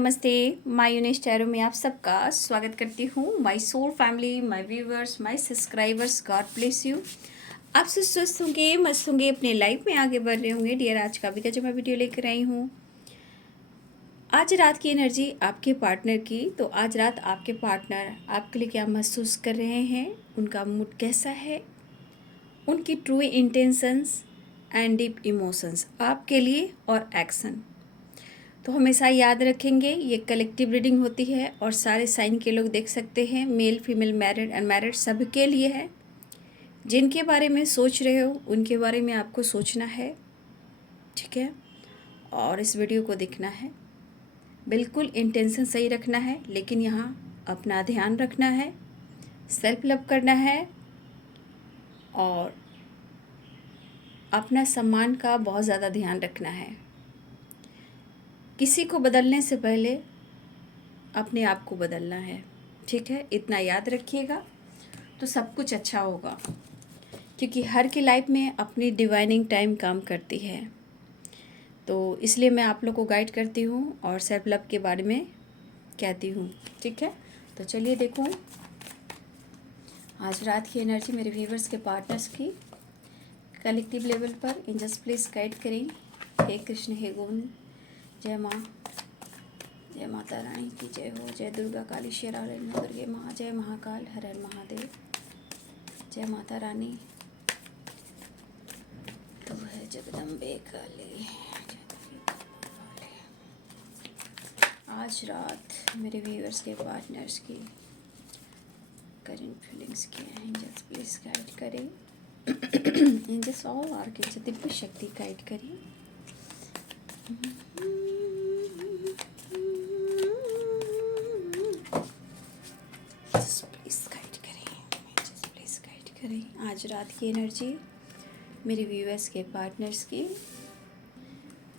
नमस्ते। My Younis tarot में आप सबका स्वागत करती हूँ। My soul family, my viewers, my subscribers, god bless you. आप सब स्वस्थ होंगे, मस्त होंगे, अपने लाइफ में आगे बढ़ रहे होंगे। डियर, आज का भी जो मैं वीडियो लेकर आई हूँ, आज रात की एनर्जी आपके पार्टनर की। तो आज रात आपके पार्टनर आपके लिए क्या महसूस कर रहे हैं, उनका मूड कैसा है, उनकी true intentions and deep emotions आपके लिए और एक्शन। तो हमेशा याद रखेंगे, ये कलेक्टिव रीडिंग होती है और सारे साइन के लोग देख सकते हैं। मेल, फीमेल, मैरिड, अनमैरिड सबके लिए है। जिनके बारे में सोच रहे हो उनके बारे में आपको सोचना है, ठीक है। और इस वीडियो को देखना है, बिल्कुल इंटेंशन सही रखना है, लेकिन यहाँ अपना ध्यान रखना है, सेल्फ लव करना है और अपना सम्मान का बहुत ज़्यादा ध्यान रखना है। किसी को बदलने से पहले अपने आप को बदलना है, ठीक है। इतना याद रखिएगा तो सब कुछ अच्छा होगा, क्योंकि हर की लाइफ में अपनी डिवाइनिंग टाइम काम करती है। तो इसलिए मैं आप लोग को गाइड करती हूँ और सेल्फ लव के बारे में कहती हूँ, ठीक है। तो चलिए देखो आज रात की एनर्जी मेरे व्यूवर्स के पार्टनर्स की कलेक्टिव लेवल पर। एंजल्स प्लीज गाइड करें। हे कृष्ण, हे गोविंद, जय माँ, जय माता रानी की जय हो। जय दुर्गा काली शेरा दुर्गे माँ, जय महाकाल, हर हर महादेव, जय माता रानी। तो है जगदम्बे काली। आज रात मेरे व्यूअर्स के पार्टनर्स की करंट फीलिंग्स क्या हैं, एंजल्स प्लीज गाइड करें। एंजल्स ऑल आर्केंजल्स दिव्य शक्ति गाइड करें। आज रात की एनर्जी मेरे व्यूअर्स के पार्टनर्स की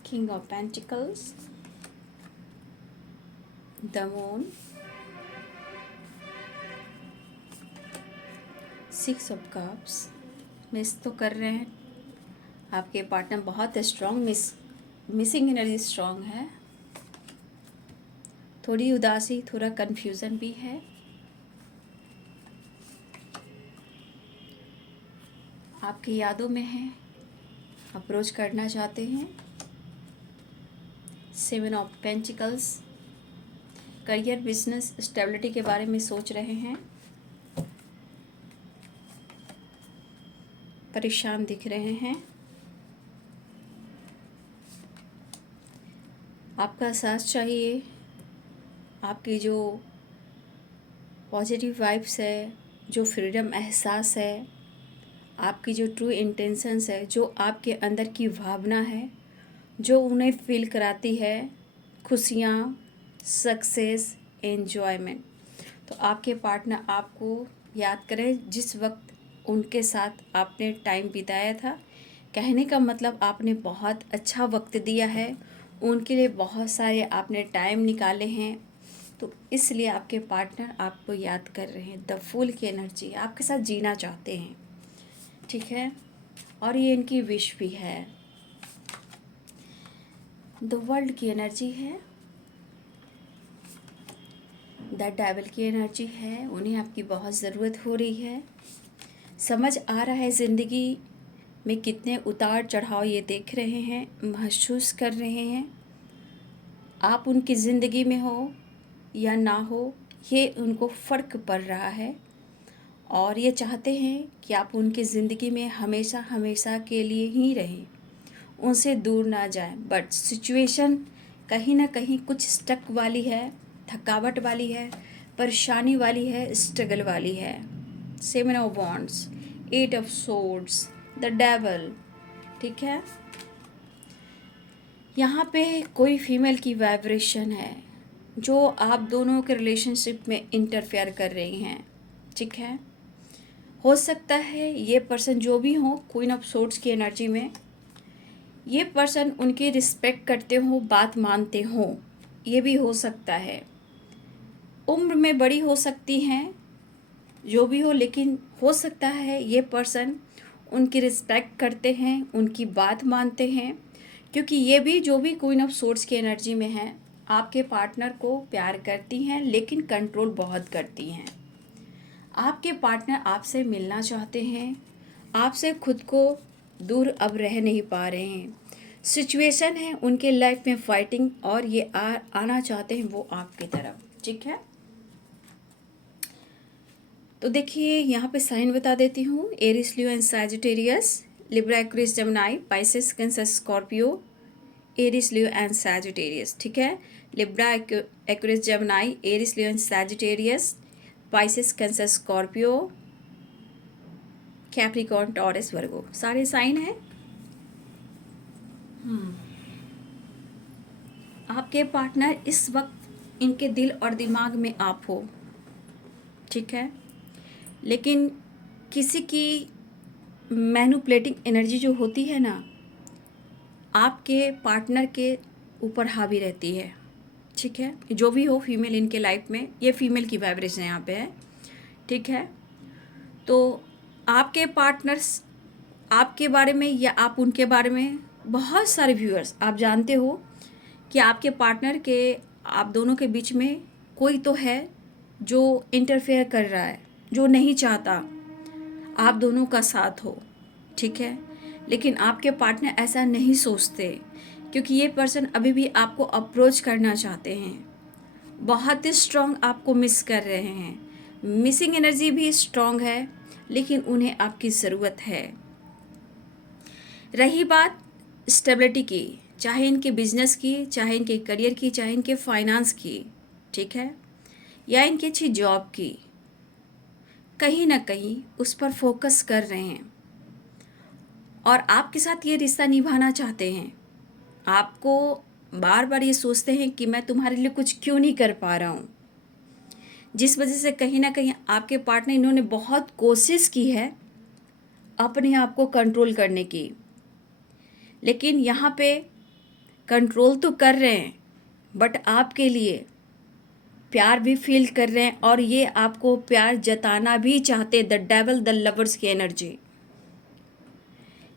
king of pentacles, the moon, six of cups. Miss तो कर रहे हैं आपके पार्टनर, बहुत स्ट्रॉन्ग मिसिंग एनर्जी स्ट्रॉन्ग है। थोड़ी उदासी, थोड़ा कन्फ्यूज़न भी है। आपकी यादों में हैं, अप्रोच करना चाहते हैं। Seven of pentacles, career, business, stability के बारे में सोच रहे हैं। परेशान दिख रहे हैं। आपका साथ चाहिए। आपकी जो पॉजिटिव वाइब्स है, जो फ्रीडम एहसास है, आपकी जो ट्रू इंटेंशंस है, जो आपके अंदर की भावना है, जो उन्हें फील कराती है खुशियाँ, सक्सेस, एन्जॉयमेंट। तो आपके पार्टनर आपको याद करें जिस वक्त उनके साथ आपने टाइम बिताया था। कहने का मतलब आपने बहुत अच्छा वक्त दिया है, उनके लिए बहुत सारे आपने टाइम निकाले हैं। तो इसलिए आपके पार्टनर आपको याद कर रहे हैं। द फूल की एनर्जी, आपके साथ जीना चाहते हैं, ठीक है। और ये इनकी विश भी है। द वर्ल्ड की एनर्जी है, द डेविल की एनर्जी है। उन्हें आपकी बहुत ज़रूरत हो रही है। समझ आ रहा है ज़िंदगी में कितने उतार चढ़ाव ये देख रहे हैं, महसूस कर रहे हैं। आप उनकी ज़िंदगी में हो या ना हो, ये उनको फ़र्क पड़ रहा है और ये चाहते हैं कि आप उनकी ज़िंदगी में हमेशा हमेशा के लिए ही रहें, उनसे दूर ना जाएं। बट सिचुएशन कहीं ना कहीं कुछ स्टक वाली है, थकावट वाली है, परेशानी वाली है, स्ट्रगल वाली है। Seven of wands, eight of swords, the devil, ठीक है। यहाँ पे कोई फीमेल की वाइब्रेशन है जो आप दोनों के रिलेशनशिप में इंटरफेयर कर रही हैं, ठीक है। हो सकता है ये पर्सन जो भी हो, क्वीन ऑफ सोर्ड्स की एनर्जी में ये पर्सन उनकी रिस्पेक्ट करते हो, बात मानते हो, ये भी हो सकता है। उम्र में बड़ी हो सकती हैं, जो भी हो, लेकिन हो सकता है ये पर्सन उनकी रिस्पेक्ट करते हैं, उनकी बात मानते हैं, क्योंकि ये भी जो भी क्वीन ऑफ सोर्ड्स की एनर्जी में है आपके पार्टनर को प्यार करती हैं लेकिन कंट्रोल बहुत करती हैं। आपके पार्टनर आपसे मिलना चाहते हैं, आपसे खुद को दूर अब रह नहीं पा रहे हैं। सिचुएशन है उनके लाइफ में फाइटिंग और ये आना चाहते हैं वो आपकी तरफ, ठीक है। तो देखिए यहाँ पे साइन बता देती हूँ, Aries Leo and Sagittarius, Libra Aquarius Gemini Pisces cancer Scorpio, Aries Leo and Sagittarius, ठीक है। Libra Aquarius Gemini, Aries Leo and Sagittarius, Pisces cancer Scorpio, Capricorn Taurus Virgo, सारे साइन हैं। आपके पार्टनर इस वक्त इनके दिल और दिमाग में आप हो, ठीक है, लेकिन किसी की मैनिपुलेटिंग एनर्जी जो होती है ना, आपके पार्टनर के ऊपर हावी रहती है, ठीक है। जो भी हो फीमेल इनके लाइफ में, ये फीमेल की वाइब्रेशन यहाँ पे है, ठीक है। तो आपके पार्टनर्स आपके बारे में या आप उनके बारे में, बहुत सारे व्यूअर्स आप जानते हो कि आपके पार्टनर के आप दोनों के बीच में कोई तो है जो इंटरफेयर कर रहा है, जो नहीं चाहता आप दोनों का साथ हो, ठीक है। लेकिन आपके पार्टनर ऐसा नहीं सोचते, क्योंकि ये पर्सन अभी भी आपको अप्रोच करना चाहते हैं, बहुत ही स्ट्रॉन्ग आपको मिस कर रहे हैं। मिसिंग एनर्जी भी स्ट्रॉन्ग है, लेकिन उन्हें आपकी ज़रूरत है। रही बात स्टेबिलिटी की, चाहे इनके बिजनेस की, चाहे इनके करियर की, चाहे इनके फाइनेंस की, ठीक है, या इनकी अच्छी जॉब की, कहीं ना कहीं उस पर फोकस कर रहे हैं और आपके साथ ये रिश्ता निभाना चाहते हैं। आपको बार बार ये सोचते हैं कि मैं तुम्हारे लिए कुछ क्यों नहीं कर पा रहा हूँ, जिस वजह से कहीं ना कहीं आपके पार्टनर इन्होंने बहुत कोशिश की है अपने आप को कंट्रोल करने की, लेकिन यहाँ पे कंट्रोल तो कर रहे हैं बट आपके लिए प्यार भी फील कर रहे हैं और ये आपको प्यार जताना भी चाहते। द डेविल, द लवर्स की एनर्जी,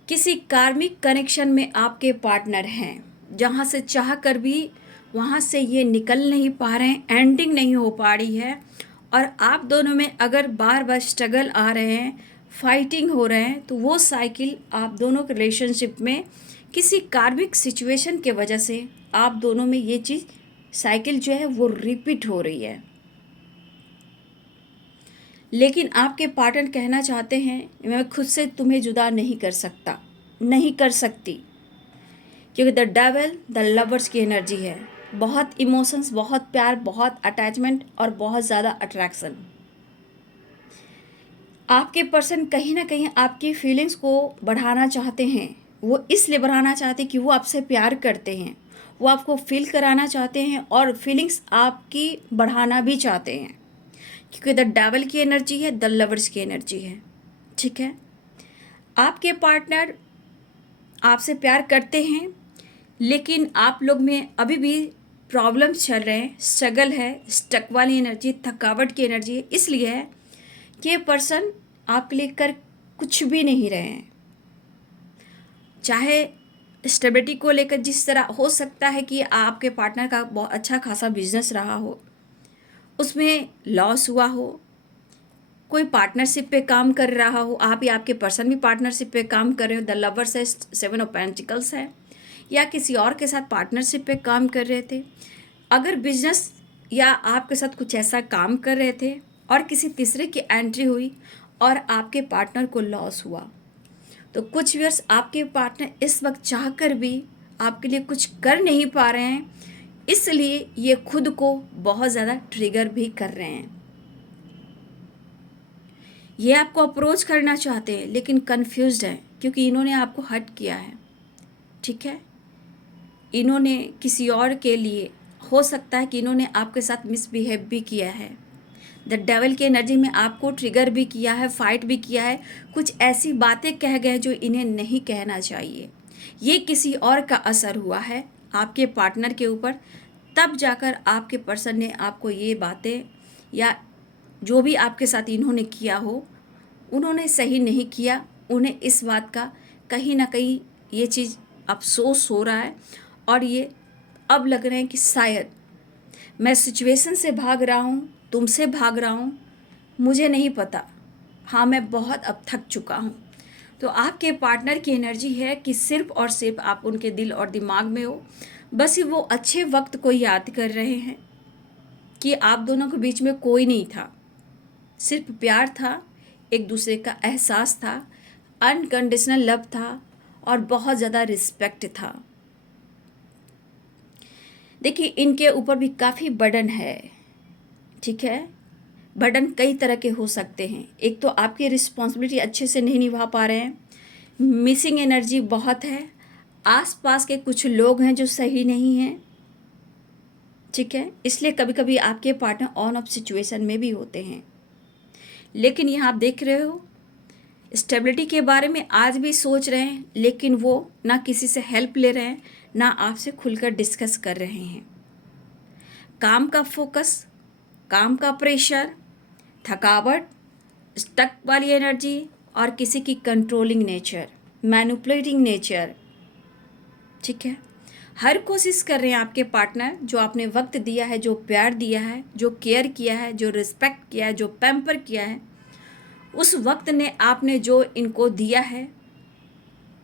किसी कार्मिक कनेक्शन में आपके पार्टनर हैं, जहाँ से चाह कर भी वहाँ से ये निकल नहीं पा रहे हैं, एंडिंग नहीं हो पा रही है। और आप दोनों में अगर बार बार स्ट्रगल आ रहे हैं, फाइटिंग हो रहे हैं, तो वो साइकिल आप दोनों के रिलेशनशिप में किसी कार्मिक सिचुएशन के वजह से आप दोनों में ये चीज़ साइकिल जो है वो रिपीट हो रही है। लेकिन आपके पार्टनर कहना चाहते हैं मैं खुद से तुम्हें जुदा नहीं कर सकता, नहीं कर सकती, क्योंकि द डेविल, द लवर्स की एनर्जी है। बहुत इमोशंस, बहुत प्यार, बहुत अटैचमेंट और बहुत ज़्यादा अट्रैक्शन। आपके पर्सन कहीं ना कहीं आपकी फीलिंग्स को बढ़ाना चाहते हैं। वो इसलिए बढ़ाना चाहते हैं कि वो आपसे प्यार करते हैं, वो आपको फील कराना चाहते हैं और फीलिंग्स आपकी बढ़ाना भी चाहते हैं, क्योंकि द डेविल की एनर्जी है, द लवर्स की एनर्जी है, ठीक है। आपके पार्टनर आपसे प्यार करते हैं, लेकिन आप लोग में अभी भी प्रॉब्लम्स चल रहे हैं, स्ट्रगल है, स्टक वाली एनर्जी, थकावट की एनर्जी है। इसलिए है कि ये पर्सन आपके लिए कर कुछ भी नहीं रहे हैं। चाहे स्टेबिलिटी को लेकर जिस तरह हो सकता है कि आपके पार्टनर का बहुत अच्छा खासा बिजनेस रहा हो, उसमें लॉस हुआ हो, कोई पार्टनरशिप पे काम कर रहा हो, आप या आपके पर्सन भी पार्टनरशिप पे काम कर रहे हो, द लवर्स है, 7 ऑफ पेंटिकल्स है, या किसी और के साथ पार्टनरशिप पे काम कर रहे थे। अगर बिजनेस या आपके साथ कुछ ऐसा काम कर रहे थे और किसी तीसरे की एंट्री हुई और आपके पार्टनर को लॉस हुआ, तो कुछ व्यूअर्स आपके पार्टनर इस वक्त चाहकर भी आपके लिए कुछ कर नहीं पा रहे हैं, इसलिए ये खुद को बहुत ज़्यादा ट्रिगर भी कर रहे हैं। ये आपको अप्रोच करना चाहते हैं लेकिन कंफ्यूज्ड हैं, क्योंकि इन्होंने आपको हर्ट किया है, ठीक है। इन्होंने किसी और के लिए, हो सकता है कि इन्होंने आपके साथ मिसबिहेव भी किया है, द डेविल की एनर्जी में आपको ट्रिगर भी किया है, फाइट भी किया है, कुछ ऐसी बातें कह गए जो इन्हें नहीं कहना चाहिए। ये किसी और का असर हुआ है आपके पार्टनर के ऊपर, तब जाकर आपके पर्सन ने आपको ये बातें या जो भी आपके साथ इन्होंने किया हो, उन्होंने सही नहीं किया। उन्हें इस बात का कहीं ना कहीं ये चीज़ अफसोस हो रहा है और ये अब लग रहे हैं कि शायद मैं सिचुएशन से भाग रहा हूँ, तुमसे भाग रहा हूँ, मुझे नहीं पता। हाँ, मैं बहुत अब थक चुका हूँ। तो आपके पार्टनर की एनर्जी है कि सिर्फ और सिर्फ आप उनके दिल और दिमाग में हो। बस वो अच्छे वक्त को याद कर रहे हैं कि आप दोनों के बीच में कोई नहीं था, सिर्फ प्यार था, एक दूसरे का एहसास था, अनकंडीशनल लव था और बहुत ज़्यादा रिस्पेक्ट था। देखिए, इनके ऊपर भी काफ़ी बर्डन है, ठीक है। बर्डन कई तरह के हो सकते हैं। एक तो आपकी रिस्पॉन्सिबिलिटी अच्छे से नहीं निभा पा रहे हैं, मिसिंग एनर्जी बहुत है, आसपास के कुछ लोग हैं जो सही नहीं हैं, ठीक है। इसलिए कभी कभी आपके पार्टनर ऑन ऑफ सिचुएशन में भी होते हैं। लेकिन यहाँ आप देख रहे हो, स्टेबिलिटी के बारे में आज भी सोच रहे हैं, लेकिन वो ना किसी से हेल्प ले रहे हैं, ना आपसे खुलकर डिस्कस कर रहे हैं। काम का फोकस, काम का प्रेशर, थकावट, स्टक वाली एनर्जी और किसी की कंट्रोलिंग नेचर, मैनिपुलेटिंग नेचर, ठीक है। हर कोशिश कर रहे हैं आपके पार्टनर, जो आपने वक्त दिया है, जो प्यार दिया है, जो केयर किया है, जो रिस्पेक्ट किया है, जो पैम्पर किया है, उस वक्त ने आपने जो इनको दिया है,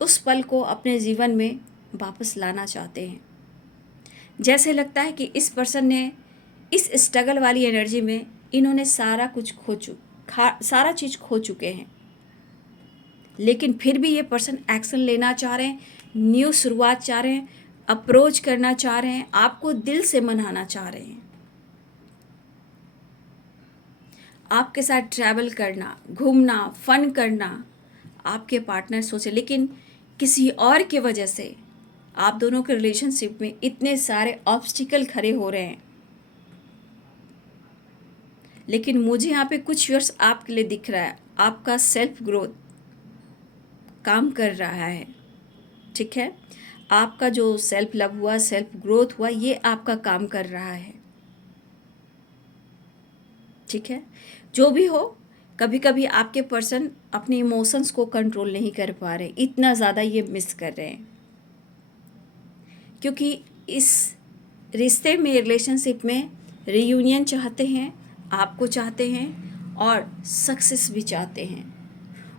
उस पल को अपने जीवन में वापस लाना चाहते हैं। जैसे लगता है कि इस पर्सन ने इस स्ट्रगल वाली एनर्जी में इन्होंने सारा कुछ सारा चीज़ खो चुके हैं, लेकिन फिर भी ये पर्सन एक्शन लेना चाह रहे हैं, न्यू शुरुआत चाह रहे हैं, अप्रोच करना चाह रहे हैं, आपको दिल से मनाना चाह रहे हैं, आपके साथ ट्रैवल करना, घूमना, फन करना आपके पार्टनर सोचे। लेकिन किसी और के वजह से आप दोनों के रिलेशनशिप में इतने सारे ऑब्स्टिकल खड़े हो रहे हैं। लेकिन मुझे यहाँ पे कुछ वर्ष आपके लिए दिख रहा है, आपका सेल्फ ग्रोथ काम कर रहा है, ठीक है। आपका जो सेल्फ लव हुआ, सेल्फ ग्रोथ हुआ, ये आपका काम कर रहा है, ठीक है। जो भी हो, कभी कभी आपके पर्सन अपने इमोशंस को कंट्रोल नहीं कर पा रहे, इतना ज़्यादा ये मिस कर रहे हैं, क्योंकि इस रिश्ते में, रिलेशनशिप में रियूनियन चाहते हैं, आपको चाहते हैं और सक्सेस भी चाहते हैं।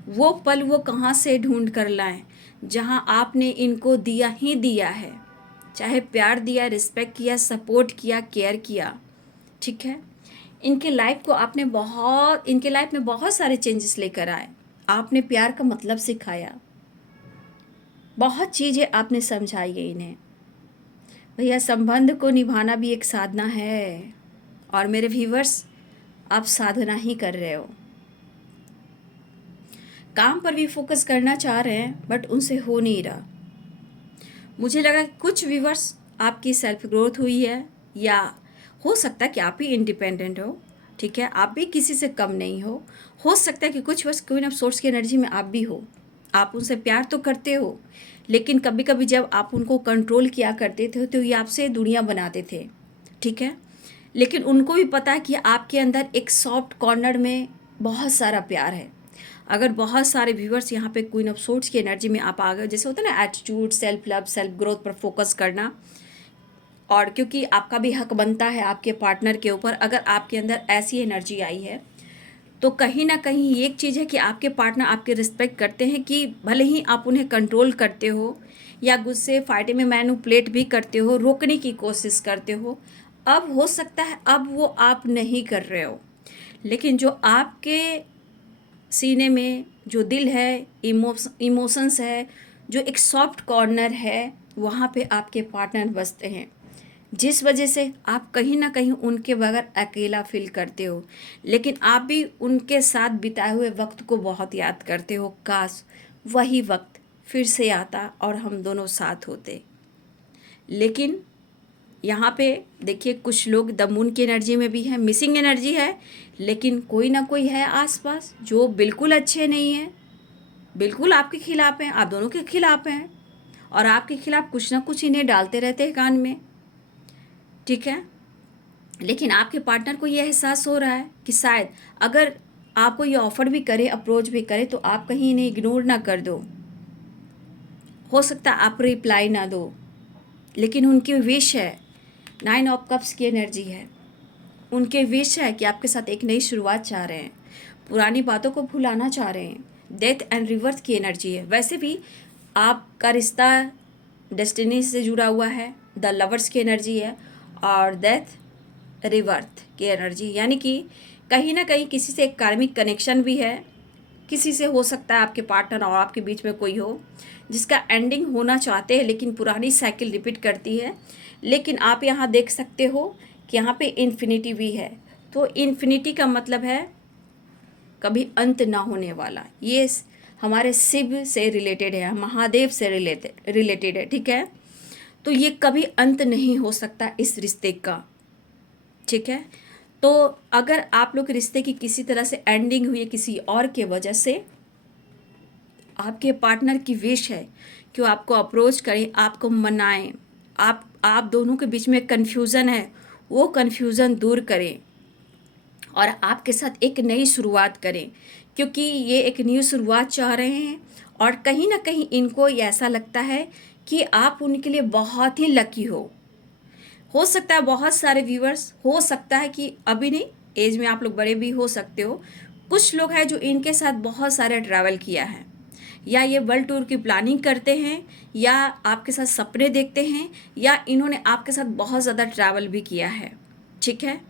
वो पल वो कहाँ से ढूंढ कर लाएं जहाँ आपने इनको दिया ही दिया है, चाहे प्यार दिया, रिस्पेक्ट किया, सपोर्ट किया, केयर किया, ठीक है। इनके लाइफ में बहुत सारे चेंजेस लेकर आए। आपने प्यार का मतलब सिखाया, बहुत चीज़ें आपने समझाई है इन्हें। भैया, संबंध को निभाना भी एक साधना है, और मेरे व्यूवर्स, आप साधना ही कर रहे हो। काम पर भी फोकस करना चाह रहे हैं, बट उनसे हो नहीं रहा। मुझे लगा कि कुछ व्यूवर्स आपकी सेल्फ ग्रोथ हुई है, या हो सकता है कि आप ही इंडिपेंडेंट हो, ठीक है, आप भी किसी से कम नहीं हो सकता है कि कुछ वर्ष क्वीन ऑफ सोर्स की एनर्जी में आप भी हो। आप उनसे प्यार तो करते हो, लेकिन कभी कभी जब आप उनको कंट्रोल किया करते थे तो ये आपसे दुनिया बनाते थे, ठीक है। लेकिन उनको भी पता है कि आपके अंदर एक सॉफ्ट कॉर्नर में बहुत सारा प्यार है। अगर बहुत सारे व्यूअर्स यहाँ पे क्वीन ऑफ सोर्ड्स की एनर्जी में आप आ गए, जैसे होता है ना attitude, self love, self growth पर फोकस करना, और क्योंकि आपका भी हक बनता है आपके पार्टनर के ऊपर, अगर आपके अंदर ऐसी एनर्जी आई है तो कहीं ना कहीं एक चीज़ है कि आपके पार्टनर आपके रिस्पेक्ट करते हैं, कि भले ही आप उन्हें कंट्रोल करते हो या गुस्से फाइटिंग में मैनिपुलेट भी करते हो, रोकने की कोशिश करते हो, अब हो सकता है अब वो आप नहीं कर रहे हो, लेकिन जो आपके सीने में जो दिल है, इमोशंस है, जो एक सॉफ्ट कॉर्नर है, वहाँ पे आपके पार्टनर बसते हैं, जिस वजह से आप कहीं ना कहीं उनके बगैर अकेला फील करते हो। लेकिन आप भी उनके साथ बिताए हुए वक्त को बहुत याद करते हो, काश वही वक्त फिर से आता और हम दोनों साथ होते। लेकिन यहाँ पे देखिए, कुछ लोग द मून की एनर्जी में भी है, मिसिंग एनर्जी है, लेकिन कोई ना कोई है आसपास जो बिल्कुल अच्छे नहीं हैं, बिल्कुल आपके खिलाफ हैं, आप दोनों के खिलाफ हैं, और आपके खिलाफ कुछ ना कुछ इन्हें डालते रहते हैं कान में, ठीक है। लेकिन आपके पार्टनर को ये एहसास हो रहा है कि शायद अगर आपको ये ऑफर भी करे, अप्रोच भी करे, तो आप कहीं इन्हें इग्नोर ना कर दो, हो सकता है आप रिप्लाई ना दो, लेकिन उनकी विश है 9 ऑफ कप्स की एनर्जी है। उनके विश है कि आपके साथ एक नई शुरुआत चाह रहे हैं, पुरानी बातों को भुलाना चाह रहे हैं। डेथ एंड रिवर्थ की एनर्जी है। वैसे भी आपका रिश्ता डेस्टिनी से जुड़ा हुआ है, द लवर्स की एनर्जी है, और डेथ रिवर्थ की एनर्जी, यानी कि कहीं ना कहीं किसी से एक कार्मिक कनेक्शन भी है। किसी से हो सकता है आपके पार्टनर और आपके बीच में कोई हो जिसका एंडिंग होना चाहते हैं, लेकिन पुरानी साइकिल रिपीट करती है। लेकिन आप यहाँ देख सकते हो कि यहाँ पे इन्फिनिटी भी है। तो इन्फिनिटी का मतलब है कभी अंत ना होने वाला। ये हमारे शिव से रिलेटेड है, महादेव से रिलेटेड है, ठीक है। तो ये कभी अंत नहीं हो सकता इस रिश्ते का, ठीक है। तो अगर आप लोग रिश्ते की किसी तरह से एंडिंग हुई है किसी और के वजह से, आपके पार्टनर की विश है कि वो आपको अप्रोच करें, आपको मनाएं, आप दोनों के बीच में कन्फ्यूज़न है, वो कन्फ्यूज़न दूर करें और आपके साथ एक नई शुरुआत करें, क्योंकि ये एक न्यू शुरुआत चाह रहे हैं। और कहीं ना कहीं इनको ऐसा लगता है कि आप उनके लिए बहुत ही लकी हो सकता है बहुत सारे व्यूअर्स, हो सकता है कि अभी नहीं, एज में आप लोग बड़े भी हो सकते हो। कुछ लोग हैं जो इनके साथ बहुत सारे ट्रैवल किया है, या ये वर्ल्ड टूर की प्लानिंग करते हैं, या आपके साथ सपने देखते हैं, या इन्होंने आपके साथ बहुत ज़्यादा ट्रैवल भी किया है, ठीक है।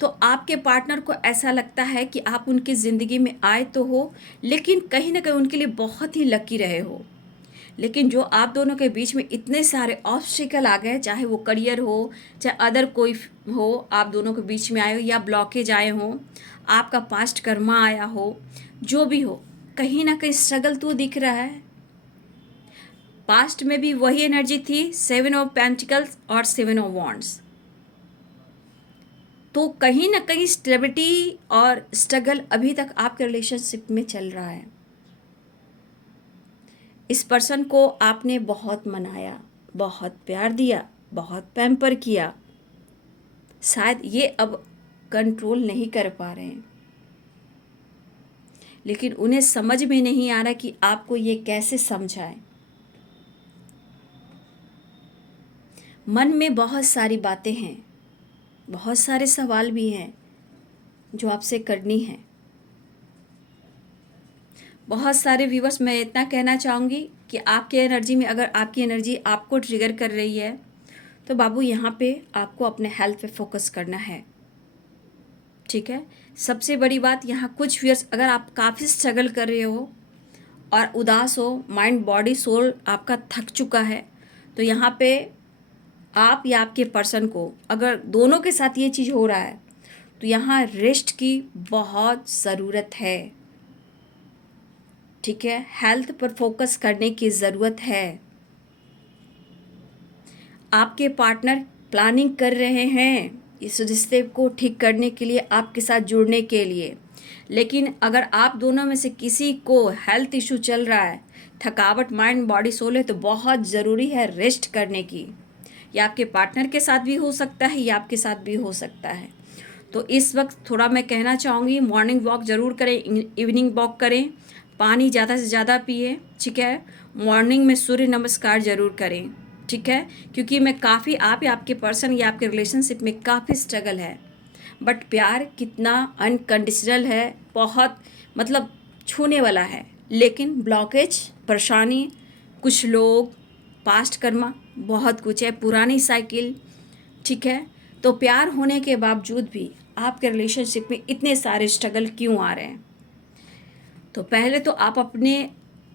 तो आपके पार्टनर को ऐसा लगता है कि आप उनकी ज़िंदगी में आए तो हो, लेकिन कहीं ना कहीं उनके लिए बहुत ही लकी रहे हो। लेकिन जो आप दोनों के बीच में इतने सारे ऑब्स्टिकल आ गए, चाहे वो करियर हो, चाहे अदर कोई हो, आप दोनों के बीच में आए हो, या ब्लॉकेज आए हो, आपका पास्ट कर्मा आया हो, जो भी हो, कहीं ना कहीं स्ट्रगल तो दिख रहा है। पास्ट में भी वही एनर्जी थी, 7 ऑफ पेंटिकल्स और 7 ऑफ वॉन्ड्स। तो कहीं ना कहीं स्टेबिलिटी और स्ट्रगल अभी तक आपके रिलेशनशिप में चल रहा है। इस पर्सन को आपने बहुत मनाया, बहुत प्यार दिया, बहुत पैम्पर किया, शायद ये अब कंट्रोल नहीं कर पा रहे हैं, लेकिन उन्हें समझ में नहीं आ रहा कि आपको ये कैसे समझाएं। मन में बहुत सारी बातें हैं, बहुत सारे सवाल भी हैं जो आपसे करनी है। बहुत सारे व्यूवर्स, मैं इतना कहना चाहूँगी कि आपकी एनर्जी में, अगर आपकी एनर्जी आपको ट्रिगर कर रही है, तो बाबू यहाँ पे आपको अपने हेल्थ पे फोकस करना है, ठीक है। सबसे बड़ी बात यहाँ, कुछ व्यूअर्स अगर आप काफ़ी स्ट्रगल कर रहे हो और उदास हो, माइंड बॉडी सोल आपका थक चुका है, तो यहाँ पे आप या आपके पर्सन को, अगर दोनों के साथ ये चीज़ हो रहा है, तो यहाँ रेस्ट की बहुत ज़रूरत है, ठीक है। हेल्थ पर फोकस करने की ज़रूरत है। आपके पार्टनर प्लानिंग कर रहे हैं इस रिश्ते को ठीक करने के लिए, आपके साथ जुड़ने के लिए, लेकिन अगर आप दोनों में से किसी को हेल्थ इशू चल रहा है, थकावट माइंड बॉडी सोल है, तो बहुत ज़रूरी है रेस्ट करने की। या आपके पार्टनर के साथ भी हो सकता है, या आपके साथ भी हो सकता है। तो इस वक्त थोड़ा मैं कहना चाहूँगी, मॉर्निंग वॉक ज़रूर करें, इवनिंग वॉक करें, पानी ज़्यादा से ज़्यादा पिए, ठीक है। मॉर्निंग में सूर्य नमस्कार ज़रूर करें, ठीक है। क्योंकि मैं काफ़ी, आप या आपके पर्सन या आपके रिलेशनशिप में काफ़ी स्ट्रगल है, बट प्यार कितना अनकंडीशनल है, बहुत मतलब छूने वाला है, लेकिन ब्लॉकेज, परेशानी, कुछ लोग, पास्ट कर्मा, बहुत कुछ है, पुरानी साइकिल, ठीक है। तो प्यार होने के बावजूद भी आपके रिलेशनशिप में इतने सारे स्ट्रगल क्यों आ रहे हैं? तो पहले तो आप अपने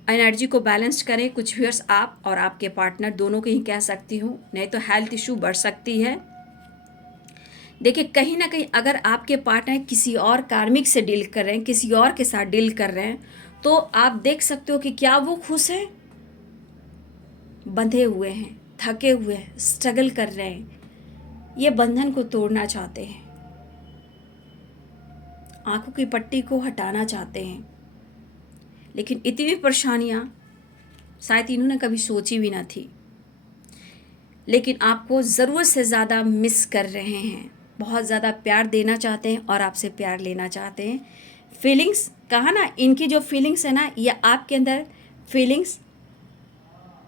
एनर्जी को बैलेंस करें। कुछ व्यूअर्स आप और आपके पार्टनर दोनों को ही कह सकती हूँ, नहीं तो हेल्थ इशू बढ़ सकती है। देखिए, कहीं ना कहीं अगर आपके पार्टनर किसी और कार्मिक से डील कर रहे हैं, किसी और के साथ डील कर रहे हैं, तो आप देख सकते हो कि क्या वो खुश हैं? बंधे हुए हैं, थके हुए हैं, स्ट्रगल कर रहे हैं, ये बंधन को तोड़ना चाहते हैं, आंखों की पट्टी को हटाना चाहते हैं, लेकिन इतनी परेशानियां शायद इन्होंने कभी सोची भी ना थी। लेकिन आपको ज़रूरत से ज़्यादा मिस कर रहे हैं, बहुत ज़्यादा प्यार देना चाहते हैं और आपसे प्यार लेना चाहते हैं। फीलिंग्स कहा ना, इनकी जो फीलिंग्स है ना, ये आपके अंदर फीलिंग्स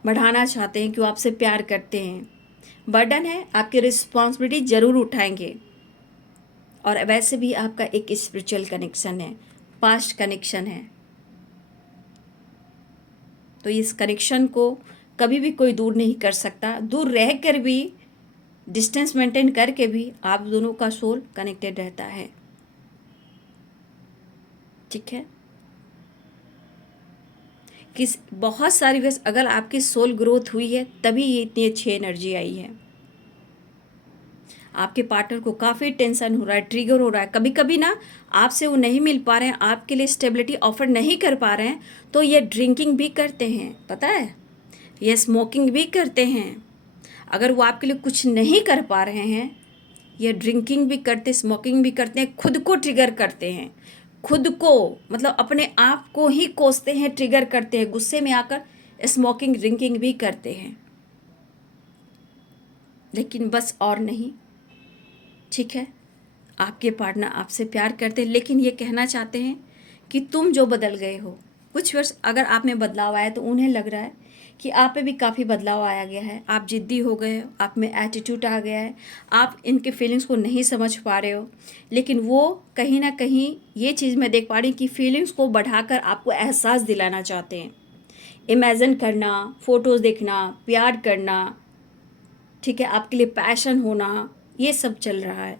बढ़ाना चाहते हैं कि वो आपसे प्यार करते हैं, बर्डन है, आपकी रिस्पॉन्सिबिलिटी ज़रूर उठाएंगे। और वैसे भी आपका एक स्पिरिचुअल कनेक्शन है, पास्ट कनेक्शन है, तो इस कनेक्शन को कभी भी कोई दूर नहीं कर सकता। दूर रह कर भी, डिस्टेंस मेंटेन करके भी आप दोनों का सोल कनेक्टेड रहता है। ठीक है, किस बहुत सारी वैसे अगर आपकी सोल ग्रोथ हुई है तभी ये इतनी अच्छी एनर्जी आई है। आपके पार्टनर को काफ़ी टेंशन हो रहा है, ट्रिगर हो रहा है, कभी कभी ना आपसे वो नहीं मिल पा रहे हैं, आपके लिए स्टेबिलिटी ऑफर नहीं कर पा रहे हैं, तो ये ड्रिंकिंग भी करते हैं, पता है, ये स्मोकिंग भी करते हैं। अगर वो आपके लिए कुछ नहीं कर पा रहे हैं, ये ड्रिंकिंग भी करते, स्मोकिंग भी करते हैं, खुद को ट्रिगर करते हैं, खुद को मतलब अपने आप को ही कोसते हैं, ट्रिगर करते हैं, गुस्से में आकर स्मोकिंग ड्रिंकिंग भी करते हैं, लेकिन बस और नहीं। ठीक है, आपके पार्टनर आपसे प्यार करते हैं, लेकिन ये कहना चाहते हैं कि तुम जो बदल गए हो, कुछ वर्ष अगर आप में बदलाव आया तो उन्हें लग रहा है कि आप में भी काफ़ी बदलाव आया गया है, आप जिद्दी हो गए हो, आप में एटीट्यूड आ गया है, आप इनके फीलिंग्स को नहीं समझ पा रहे हो। लेकिन वो कहीं ना कहीं ये चीज़ मैं देख पा रही कि फीलिंग्स को बढ़ाकर आपको एहसास दिलाना चाहते हैं। इमेजिन करना, फ़ोटोज़ देखना, प्यार करना, ठीक है, आपके लिए पैशन होना, ये सब चल रहा है।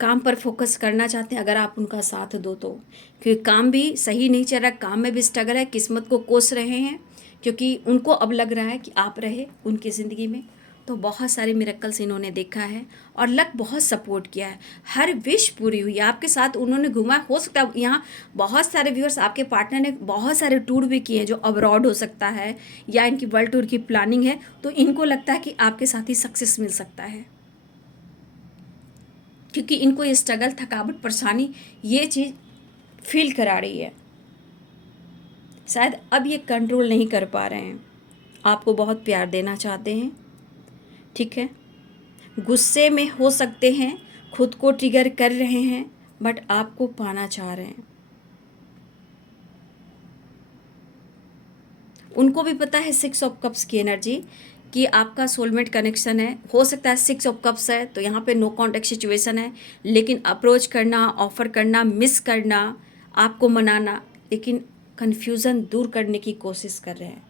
काम पर फोकस करना चाहते हैं अगर आप उनका साथ दो तो, क्योंकि काम भी सही नहीं चल रहा, काम में भी स्ट्रगल है, किस्मत को कोस रहे हैं, क्योंकि उनको अब लग रहा है कि आप रहे उनकी ज़िंदगी में। तो बहुत सारे मिरेकल्स इन्होंने देखा है और लक बहुत सपोर्ट किया है, हर विश पूरी हुई आपके साथ, उन्होंने घुमा। हो सकता है यहाँ बहुत सारे व्यूअर्स आपके पार्टनर ने बहुत सारे टूर भी किए हैं, जो अब्रॉड हो सकता है या इनकी वर्ल्ड टूर की प्लानिंग है, तो इनको लगता है कि आपके साथ ही सक्सेस मिल सकता है, क्योंकि इनको ये स्ट्रगल, थकावट, परेशानी ये चीज़ फील करा रही है। शायद अब ये कंट्रोल नहीं कर पा रहे हैं, आपको बहुत प्यार देना चाहते हैं। ठीक है, गुस्से में हो सकते हैं, खुद को ट्रिगर कर रहे हैं, बट आपको पाना चाह रहे हैं। उनको भी पता है 6 ऑफ कप्स की एनर्जी कि आपका सोलमेट कनेक्शन है। हो सकता है 6 ऑफ कप्स है तो यहाँ पे नो कॉन्टेक्ट सिचुएशन है, लेकिन अप्रोच करना, ऑफर करना, मिस करना, आपको मनाना, लेकिन कन्फ्यूज़न दूर करने की कोशिश कर रहे हैं।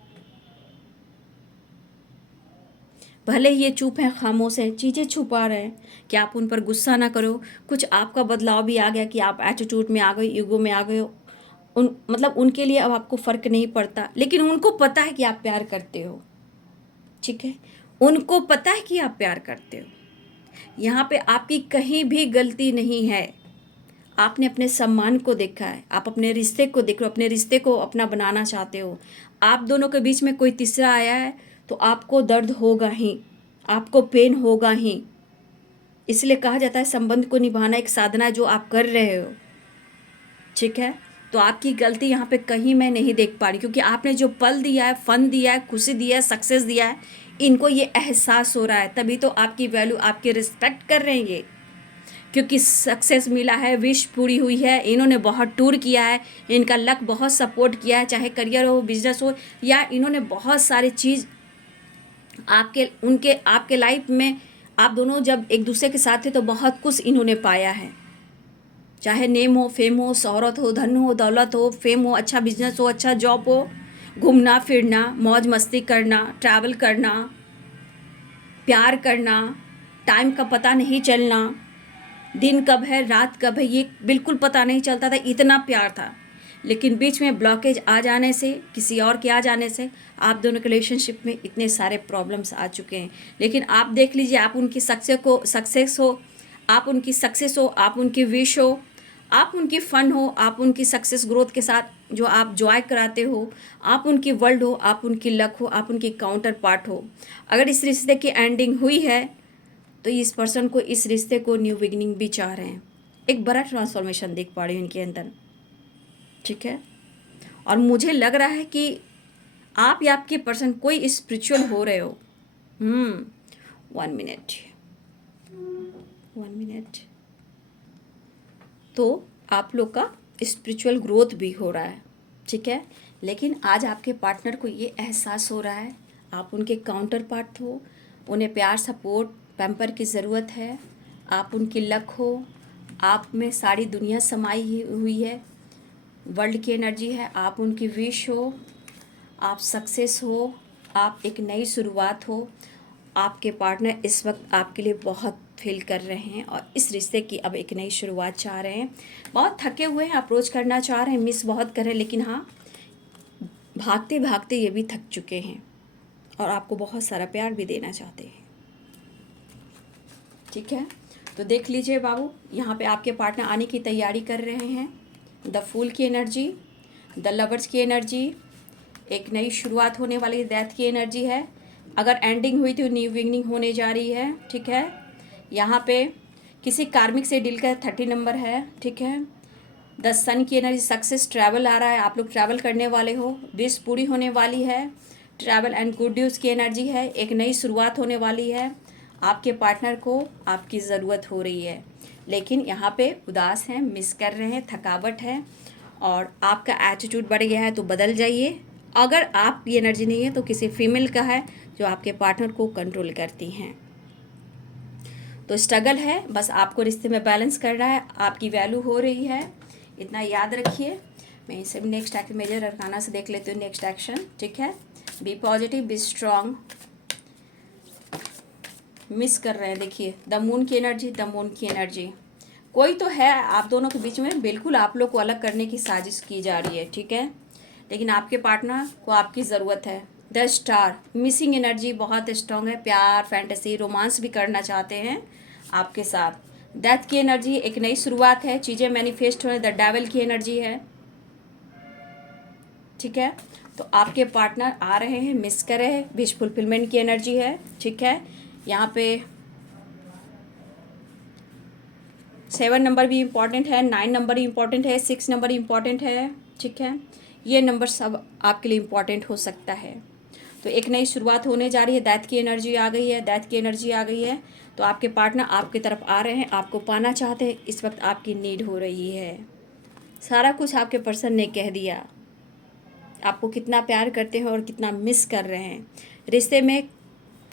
भले ही ये चुप हैं, खामोश हैं, चीज़ें छुपा रहे हैं कि आप उन पर गुस्सा ना करो। कुछ आपका बदलाव भी आ गया कि आप एटीट्यूड में आ गए, ईगो में आ गए हो, उन मतलब उनके लिए अब आपको फ़र्क नहीं पड़ता, लेकिन उनको पता है कि आप प्यार करते हो। ठीक है, उनको पता है कि आप प्यार करते हो, यहाँ पे आपकी कहीं भी गलती नहीं है। आपने अपने सम्मान को देखा है, आप अपने रिश्ते को देख रहे हो, अपने रिश्ते को अपना बनाना चाहते हो। आप दोनों के बीच में कोई तीसरा आया है तो आपको दर्द होगा ही, आपको पेन होगा ही। इसलिए कहा जाता है संबंध को निभाना एक साधना है जो आप कर रहे हो। ठीक है, तो आपकी गलती यहाँ पे कहीं मैं नहीं देख पा रही, क्योंकि आपने जो पल दिया है, फन दिया है, खुशी दिया है, सक्सेस दिया है, इनको ये एहसास हो रहा है, तभी तो आपकी वैल्यू, आपकी रिस्पेक्ट कर रहे हैं ये, क्योंकि सक्सेस मिला है, विश पूरी हुई है, इन्होंने बहुत टूर किया है, इनका लक बहुत सपोर्ट किया है, चाहे करियर हो, बिजनेस हो, या इन्होंने बहुत सारी चीज़ आपके लाइफ में, आप दोनों जब एक दूसरे के साथ थे तो बहुत कुछ इन्होंने पाया है, चाहे नेम हो, फेम हो, शोहरत हो, धन हो, दौलत हो, फेम हो, अच्छा बिजनेस हो, अच्छा जॉब हो, घूमना फिरना, मौज मस्ती करना, ट्रैवल करना, प्यार करना, टाइम का पता नहीं चलना, दिन कब है रात कब है ये बिल्कुल पता नहीं चलता था, इतना प्यार था। लेकिन बीच में ब्लॉकेज आ जाने से, किसी और के आ जाने से आप दोनों के रिलेशनशिप में इतने सारे प्रॉब्लम्स आ चुके हैं। लेकिन आप देख लीजिए, आप उनकी सक्सेस हो, आप उनकी सक्सेस हो, आप उनकी विश हो, आप उनकी फ़न हो, आप उनकी सक्सेस ग्रोथ के साथ जो आप जॉय कराते हो, आप उनकी वर्ल्ड हो, आप उनकी लक हो, आप उनकी काउंटर पार्ट हो। अगर इस रिश्ते की एंडिंग हुई है तो इस पर्सन को, इस रिश्ते को न्यू बिगिनिंग भी चाह रहे हैं, एक बड़ा ट्रांसफॉर्मेशन देख पा रही हूँ इनके अंदर। ठीक है, और मुझे लग रहा है कि आप या आपके पर्सन कोई स्पिरिचुअल हो रहे हो। 1 मिनट तो आप लोग का स्पिरिचुअल ग्रोथ भी हो रहा है। ठीक है, लेकिन आज आपके पार्टनर को ये एहसास हो रहा है आप उनके काउंटर पार्ट हो, उन्हें प्यार, सपोर्ट, पैम्पर की ज़रूरत है। आप उनकी लक हो, आप में सारी दुनिया समाई हुई है, वर्ल्ड की एनर्जी है। आप उनकी विश हो, आप सक्सेस हो, आप एक नई शुरुआत हो। आपके पार्टनर इस वक्त आपके लिए बहुत फील कर रहे हैं और इस रिश्ते की अब एक नई शुरुआत चाह रहे हैं। बहुत थके हुए हैं, अप्रोच करना चाह रहे हैं, मिस बहुत कर रहे हैं, लेकिन हाँ, भागते भागते ये भी थक चुके हैं और आपको बहुत सारा प्यार भी देना चाहते हैं। ठीक है, तो देख लीजिए बाबू, यहाँ पे आपके पार्टनर आने की तैयारी कर रहे हैं। द फूल की एनर्जी, द लवर्स की एनर्जी, एक नई शुरुआत होने वाली डेथ की एनर्जी है। अगर एंडिंग हुई तो न्यू बिगनिंग होने जा रही है। ठीक है, यहाँ पे किसी कार्मिक से डील का 30 नंबर है। ठीक है, द सन की एनर्जी, सक्सेस, ट्रैवल आ रहा है, आप लोग ट्रैवल करने वाले हो, विश पूरी होने वाली है। ट्रैवल एंड गुड न्यूज़ की एनर्जी है, एक नई शुरुआत होने वाली है। आपके पार्टनर को आपकी ज़रूरत हो रही है, लेकिन यहाँ पे उदास हैं, मिस कर रहे हैं, थकावट है और आपका एटीट्यूड बढ़ गया है, तो बदल जाइए। अगर आपकी एनर्जी नहीं है तो किसी फीमेल का है जो आपके पार्टनर को कंट्रोल करती हैं। तो स्ट्रगल है, बस आपको रिश्ते में बैलेंस करना है, आपकी वैल्यू हो रही है, इतना याद रखिए। मैं इसे नेक्स्ट एक्ट मेजर अरकाना से देख लेती हूँ नेक्स्ट एक्शन। ठीक है, be positive, be strong. Miss कर रहे हैं, देखिए द मून की एनर्जी, द मून की एनर्जी, कोई तो है आप दोनों के बीच में, बिल्कुल आप लोग को अलग करने की साजिश की जा रही है। ठीक है, लेकिन आपके पार्टनर को आपकी ज़रूरत है। द स्टार, मिसिंग एनर्जी बहुत स्ट्रांग है, प्यार, फैंटेसी, रोमांस भी करना चाहते हैं आपके साथ। डेथ की एनर्जी, एक नई शुरुआत है, चीज़ें मैनिफेस्ट हो रही, द डेविल की एनर्जी है। ठीक है, तो आपके पार्टनर आ रहे हैं, मिस कर रहे हैं, विश फुलफिलमेंट की एनर्जी है। ठीक है, यहाँ पे 7 नंबर भी इम्पॉर्टेंट है, 9 नंबर इम्पॉर्टेंट है, 6 नंबर इम्पॉर्टेंट है। ठीक है, ये नंबर सब आपके लिए इम्पॉर्टेंट हो सकता है। तो एक नई शुरुआत होने जा रही है, दैट की एनर्जी आ गई है, दैट की एनर्जी आ गई है। तो आपके पार्टनर आपकी तरफ आ रहे हैं, आपको पाना चाहते हैं, इस वक्त आपकी नीड हो रही है। सारा कुछ आपके पर्सन ने कह दिया, आपको कितना प्यार करते हैं और कितना मिस कर रहे हैं। रिश्ते में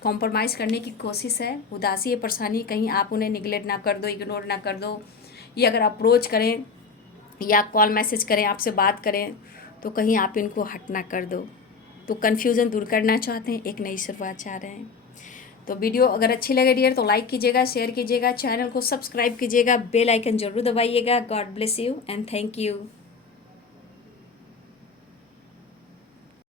कॉम्प्रोमाइज़ करने की कोशिश है, उदासी है, परेशानी, कहीं आप उन्हें निगलेक्ट ना कर दो, इग्नोर ना कर दो, या अगर अप्रोच करें या कॉल मैसेज करें, आपसे बात करें, तो कहीं आप इनको हट ना कर दो। तो कन्फ्यूज़न दूर करना चाहते हैं, एक नई शुरुआत चाह रहे हैं। तो वीडियो अगर अच्छी लगे डियर तो लाइक कीजिएगा, शेयर कीजिएगा, चैनल को सब्सक्राइब कीजिएगा, बेल आइकन जरूर दबाइएगा। God bless you and thank you.